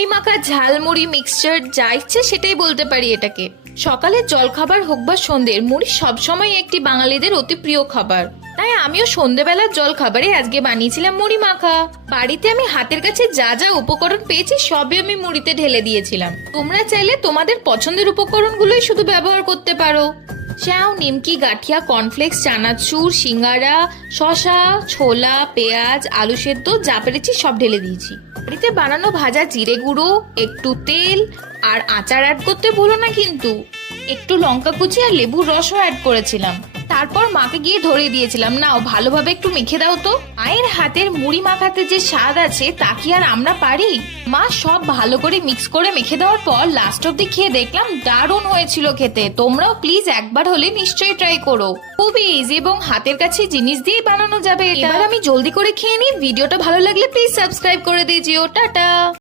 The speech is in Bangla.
মুড়ি মাখা, ঝালমুড়ি, মিক্সচার, যা ইচ্ছে সেটাই বলতে পারি এটাকে। সকালের জলখাবার হোক বা সন্ধ্যের, মুড়ি সবসময় একটি বাঙালিদের অতি প্রিয় খাবার। তাই আমিও সন্ধ্যেবেলার জল খাবারে আজকে বানিয়েছিলাম মুড়ি মাখা। বাড়িতে আমি হাতের কাছে যা যা উপকরণ পেয়েছি সবই আমি মুড়িতে ঢেলে দিয়েছিলাম। তোমরা চাইলে তোমাদের পছন্দের উপকরণগুলোই শুধু ব্যবহার করতে পারো। স্যাও, নিমকি, গাঠিয়া, কর্নফ্লেক্স, চানাচুর, সিঙ্গারা, শসা, ছোলা, পেঁয়াজ, আলু সেদ্ধ যা পেরেছি সব ঢেলে দিয়েছি। বাড়িতে বানানো ভাজা জিরে গুঁড়ো, একটু তেল আর আচার অ্যাড করতে ভুলো না কিন্তু। একটু লঙ্কা কুচি আর লেবুর রসও অ্যাড করেছিলাম। তারপর মাকে গিয়ে ধরিয়ে দিয়েছিলাম, নাও ভালোভাবে একটু মেখে দাও তো। মায়ের হাতের মুড়ি মাখাতে যে স্বাদ আছে তা কি আর আমরা পারি? মা সব ভালো করে মিক্স করে মেখে দেওয়ার পর লাস্ট অব্দি খেয়ে দেখলাম দারুণ হয়েছিল খেতে। তোমরাও প্লিজ একবার হলে নিশ্চয়ই ট্রাই করো। খুবই ইজি এবং হাতের কাছে জিনিস দিয়ে বানানো যাবে। এবার আমি জলদি করে খেয়ে নিই। ভিডিওটা ভালো লাগলে প্লিজ সাবস্ক্রাইব করে দিও। টাটা।